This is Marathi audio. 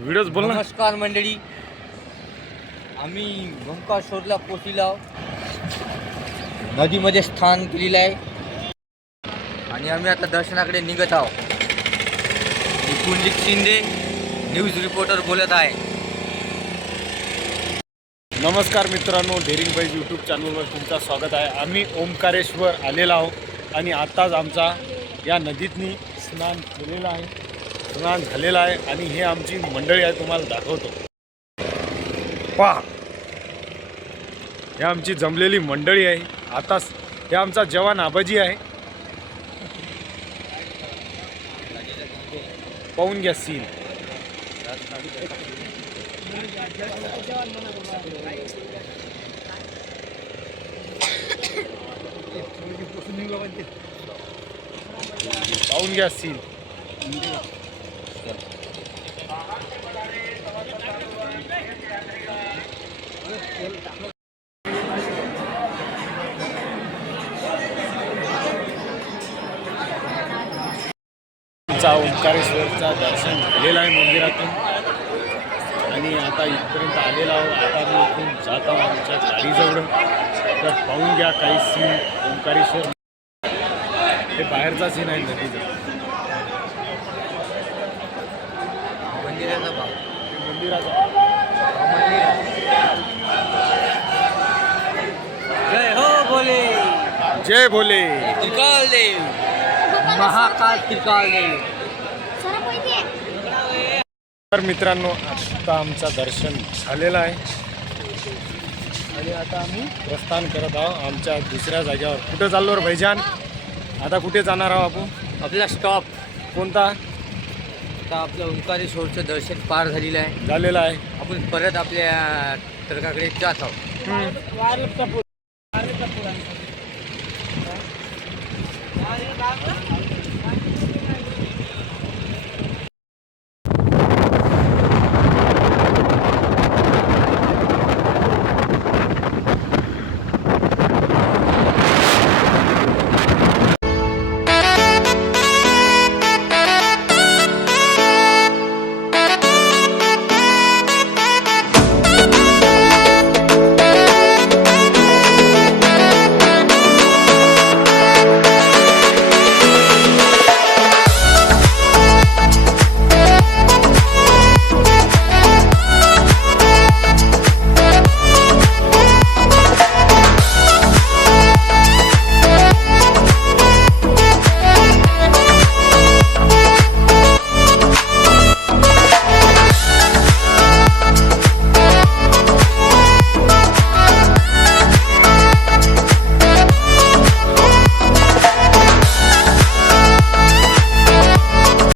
व्हिडिओज बोल. नमस्कार मंडळी, आम्ही ओंकारेश्वरला पोचलो. नदीमध्ये स्थान केलेलं आहे आणि आम्ही आता दर्शनाकडे निघत आहोत. पुंडलिक शिंदे न्यूज रिपोर्टर बोलत आहे. नमस्कार मित्रांनो, डेअरिंग बाईज यूट्यूब चॅनलवर तुमचं स्वागत आहे. आम्ही ओंकारेश्वर आलेलो आहोत आणि आत्ताच आमचा या नदीतनी स्नान केलेलं आहे, स्नान झालेलं आहे आणि हे आमची मंडळी आहे, तुम्हाला दाखवतो. पहा, हे आमची जमलेली मंडळी आहे. आताच हे आमचा जवान आबाजी आहे. पाहून घ्या सीन. पाहून घ्या सीन. आमचा ओंकारेश्वरचा दर्शन झालेलं आहे मंदिरातून आणि आता इथपर्यंत आलेला आहोत. आता मी इथून जात आहोत आमच्या गाडीजवळ. तर पाहून घ्या काही सीन ओंकारेश्वर. हे बाहेरचा सीन आहे नदीचा. मंदिराचा भाग, मंदिराचा. जय हो बोले, जय भोले. त्रिकाल देव, महाकाल त्रिकाल देव. तर मित्रांनो, आता आमचं दर्शन झालेलं आहे आणि आता आम्ही प्रस्थान करत आहोत आमच्या दुसऱ्या जागेवर. कुठे चाललो रे भाईजान? आता कुठे जाणार आहोत आपण? आपला स्टॉप कोणता? आता आपलं ओंकारेश्वरचं दर्शन पार झालेलं आहे. झालेला आहे. आपण परत आपल्या तर्काकडे जात आहोत.